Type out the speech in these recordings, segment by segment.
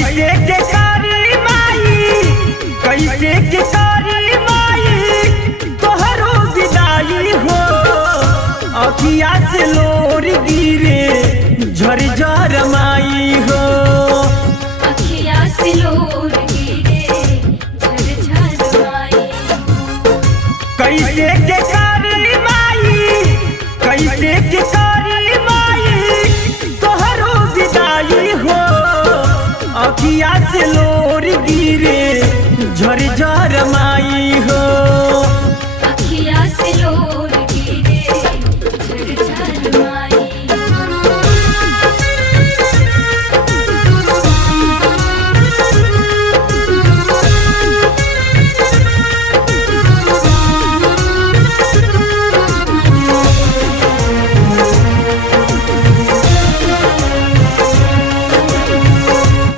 कैसे के कारी माई, कैसे के कारी माई तोहरो विदाई हो। अखिया से लोर गिरे झरझर माई हो। अखिया से लोर गिरे झरझर माई। कैसे के कारी माई, कैसे के कारी माई तोहरो विदाई हो। अखिया से लोर गिरे झरझर माई हो। अखिया से लोर गिरे झरझर माई।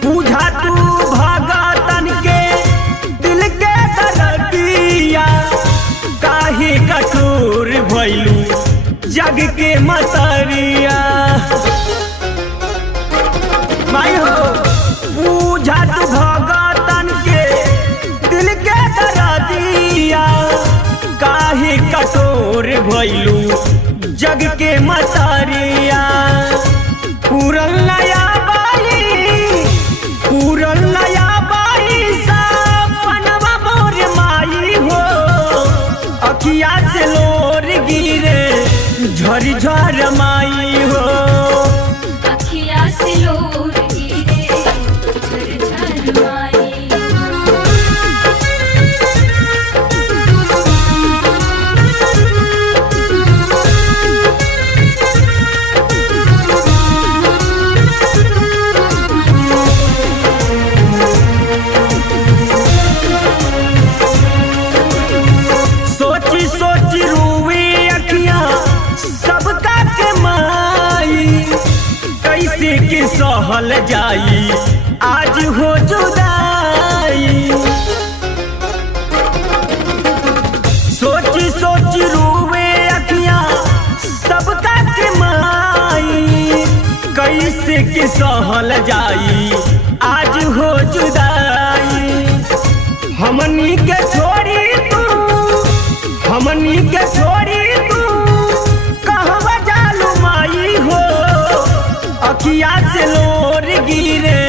बुझा तू भगतन के दिल के दर्दिया, काहे कठोर भइलू जग के मतरिया। माई हो बुझा तू भगतन के दिल के दर्दिया, काहे कठोर भइलू जग के मतरिया। पूरल नया बाई, पूरल नया बाई सपनवा मोर माई हो। अखिया से लोर गिरे झरझर माई हो। अखिया से लोर गिरे झरझर माई। सोची सोची रूवी अखियां सबका के माई, कैसे के सहल जाई आज हो जुदाई। सोची सोची रूवे अखियां सबका के माई, कैसे के सहल जाई आज हो जुदाई। हमनी के छोड़ी तू, हमनी के छोड़ी तू कहवा जालू माई हो। अखिया से लोर गिरे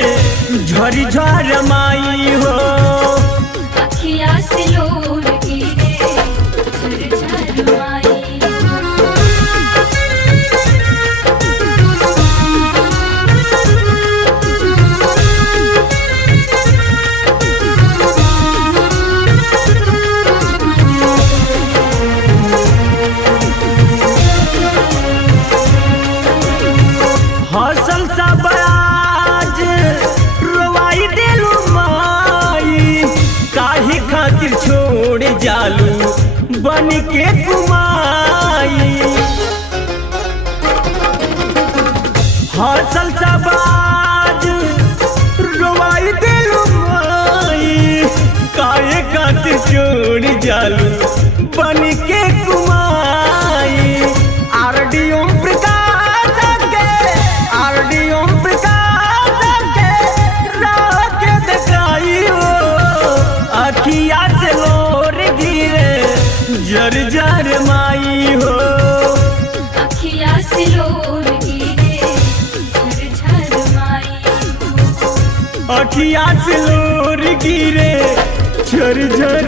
झरझर माई हो। अखिया से लोर गिरे झरझर माई। हसल सब आज रोवाई देलू माई, काहे खातिर छोड़ जालू बन के कुमाई। हसल सब आज रोवाई देलू माई, काहे खातिर छोड़ जालू बन के कुमाई। आरडी ओम प्रकाश के, आरडी ओम प्रकाश के राह के दिखाई हो। अखिया से लोर गिरे झरझर माई हो। अखिया से लोर गिरे झरझर माई। अखिया से लोर गिरे झरझर